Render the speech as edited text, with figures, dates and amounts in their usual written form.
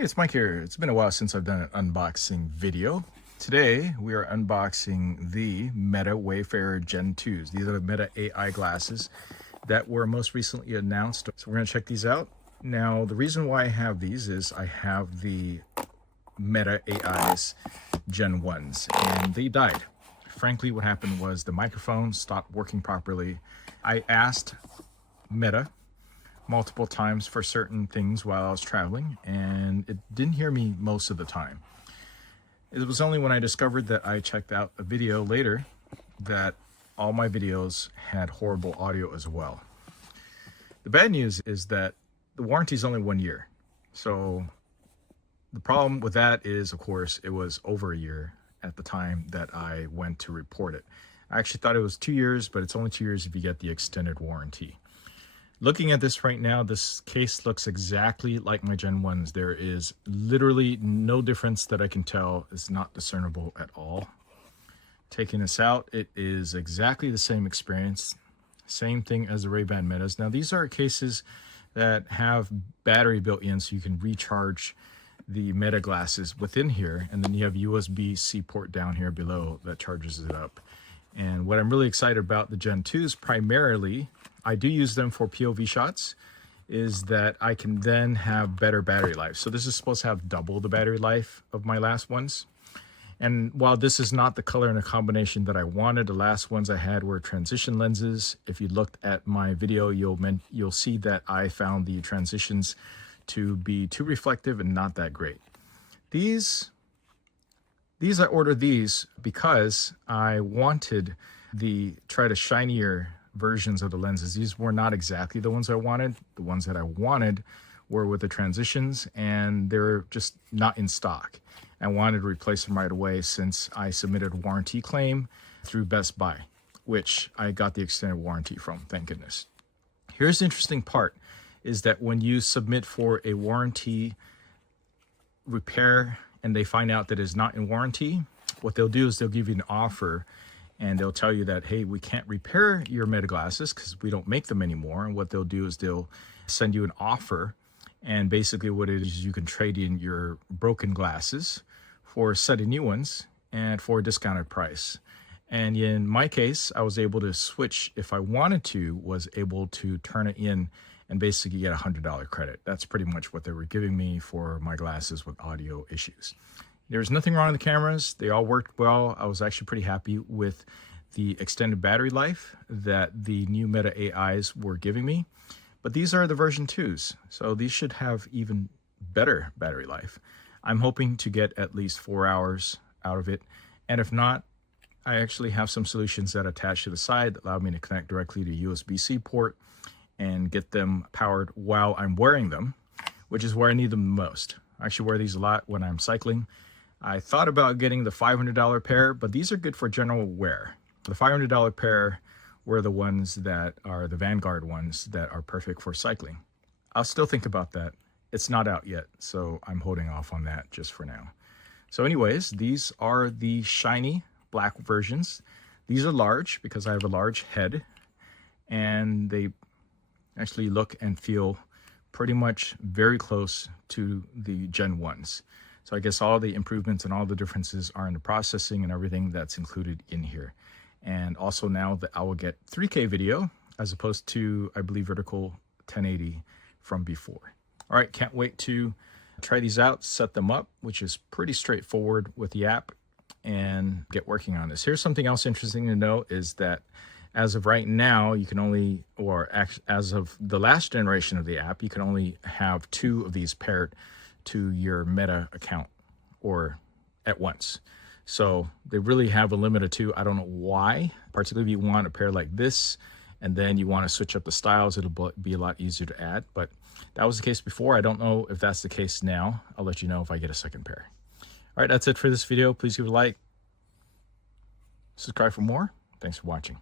Hey, it's Mike here. It's been a while since I've done an unboxing video. Today, we are unboxing the Meta Wayfarer Gen 2s. These are the Meta AI glasses that were most recently announced. So we're going to check these out. Now, the reason why I have these is I have the Meta AI's Gen 1s, and they died. Frankly, what happened was the microphone stopped working properly. I asked Meta multiple times for certain things while I was traveling, and it didn't hear me most of the time. It was only when I discovered that I checked out a video later that all my videos had horrible audio as well. The bad news is that the warranty is only 1 year. So the problem with that is, of course, it was over a year at the time that I went to report it. I actually thought it was 2 years, but it's only 2 years if you get the extended warranty. Looking at this right now, this case looks exactly like my Gen 1s. There is literally no difference that I can tell. It's not discernible at all. Taking this out, it is exactly the same experience. Same thing as the RayBan Metas. Now, these are cases that have battery built in, so you can recharge the Meta glasses within here, and then you have USB-C port down here below that charges it up. And what I'm really excited about the Gen 2s primarily, I do use them for POV shots, is that I can then have better battery life. So this is supposed to have double the battery life of my last ones. And while this is not the color and the combination that I wanted, the last ones I had were transition lenses. If you looked at my video, you'll see that I found the transitions to be too reflective and not that great. I ordered these because I wanted try to shinier versions of the lenses. These were not exactly the ones I wanted. The ones that I wanted were with the transitions, and they're just not in stock. I wanted to replace them right away since I submitted a warranty claim through Best Buy, which I got the extended warranty from, thank goodness. Here's the interesting part, is that when you submit for a warranty repair and they find out that it's not in warranty, what they'll do is they'll give you an offer and they'll tell you that, hey, we can't repair your Meta glasses because we don't make them anymore. And what they'll do is they'll send you an offer. And basically what it is, you can trade in your broken glasses for a set of new ones and for a discounted price. And in my case, I was able to switch, if I wanted to, was able to turn it in and basically get a $100 credit. That's pretty much what they were giving me for my glasses with audio issues. There's nothing wrong with the cameras. They all worked well. I was actually pretty happy with the extended battery life that the new Meta AIs were giving me. But these are the version 2s, so these should have even better battery life. I'm hoping to get at least 4 hours out of it. And if not, I actually have some solutions that attach to the side that allow me to connect directly to USB-C port and get them powered while I'm wearing them, which is where I need them the most. I actually wear these a lot when I'm cycling. I thought about getting the $500 pair, but these are good for general wear. The $500 pair were the ones that are the Vanguard ones that are perfect for cycling. I'll still think about that. It's not out yet, so I'm holding off on that just for now. So anyways, these are the shiny black versions. These are large because I have a large head, and they actually look and feel pretty much very close to the Gen 1s. So I guess all the improvements and all the differences are in the processing and everything that's included in here. And also now that I will get 3K video as opposed to, I believe, vertical 1080 from before. All right, can't wait to try these out, set them up, which is pretty straightforward with the app, and get working on this. Here's something else interesting to note is that as of right now, you can only, or as of the last generation of the app, you can only have 2 of these paired to your Meta account or at once. So they really have a limit of 2. I don't know why, particularly if you want a pair like this and then you want to switch up the styles, it'll be a lot easier to add. But that was the case before. I don't know if that's the case now. I'll let you know if I get a second pair. All right, that's it for this video. Please give it a like, subscribe for more. Thanks for watching.